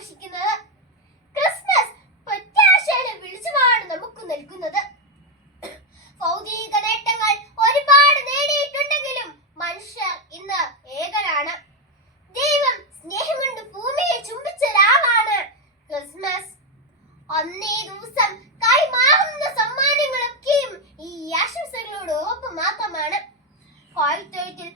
ആഘോഷിക്കുന്നത്. ക്രിസ്മസ് പ്രത്യാശയുടെ വിളിച്ചുമാണ് നമുക്ക് നൽകുന്നത് ഭൗതിക നേട്ടങ്ങൾ ഒരുപാട് നേടിയിട്ടുണ്ടെങ്കിലും മനുഷ്യർ ഇന്ന് ഏകനാണ് ദൈവം സ്നേഹം കൊണ്ട് ഭൂമിയെ ചുംബിച്ച രാവാണ് ക്രിസ്മസ്. ഒന്നേ ദിവസം കൈമാറുന്ന സമ്മാനങ്ങളൊക്കെയും ഈ ആശംസകളോട് ഒപ്പ് മാത്രമാണ് കോഴിത്തൊഴുത്തിൽ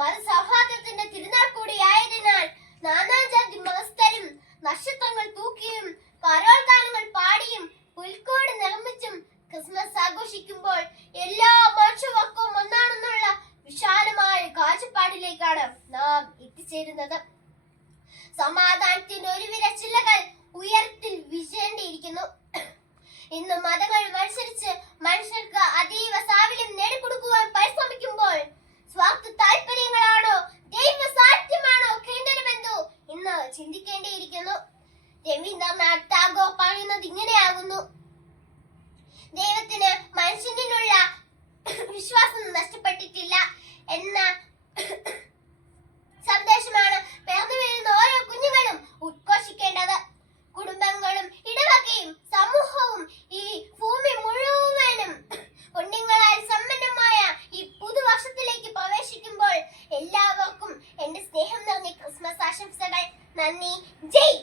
മതസൗഹാർദ്ദത്തിന്റെ തിരുനാൾ കൂടിയായതിനാൽ നാനാജാതി മതസ്ഥരും നക്ഷത്രങ്ങൾ തൂക്കിയും കരോൾ ഗാനങ്ങൾ പാടിയും പുൽക്കോട് നിർമ്മിച്ചും ക്രിസ്മസ് ആഘോഷിക്കുമ്പോൾ എല്ലാ മനുഷ്യവർക്കും ഒന്നാണെന്നുള്ള വിശാലമായ കാഴ്ചപ്പാടിലേക്കാണ് നാം എത്തിച്ചേരുന്നത്. സമാധാനത്തിന്റെ ഒരു വിരച്ചില്ലകൾ ഉയരത്തിൽ വിജയേണ്ടിയിരിക്കുന്നു ഇന്ന് മതങ്ങൾ മത്സരിച്ച് മനുഷ്യർക്ക് ചിന്തിക്കേണ്ടിയിരിക്കുന്നു രവീന്ദ്രനാഥ് ടാഗോർ പറയുന്നത് ഇങ്ങനെയാകുന്നു. ദൈവത്തിന് മനുഷ്യനിലുള്ള വിശ്വാസം നഷ്ടപ്പെട്ടിട്ടില്ല എന്ന സന്ദേശമാണ് പിറന്നു വീഴുന്ന ഓരോ കുഞ്ഞുങ്ങളും ഉദ്ഘോഷിക്കേണ്ടത്. കുടുംബങ്ങളും ഇടവകയും സമൂഹവും ഈ ഭൂമി മുഴുവനും പുണ്യങ്ങളാൽ സമ്പന്നമായ ഈ പുതുവർഷത്തിലേക്ക് പ്രവേശിക്കുമ്പോൾ എല്ലാവർക്കും എന്റെ സ്നേഹം നിറഞ്ഞ ക്രിസ്മസ് ആശംസകൾ നന്ദി ജയ്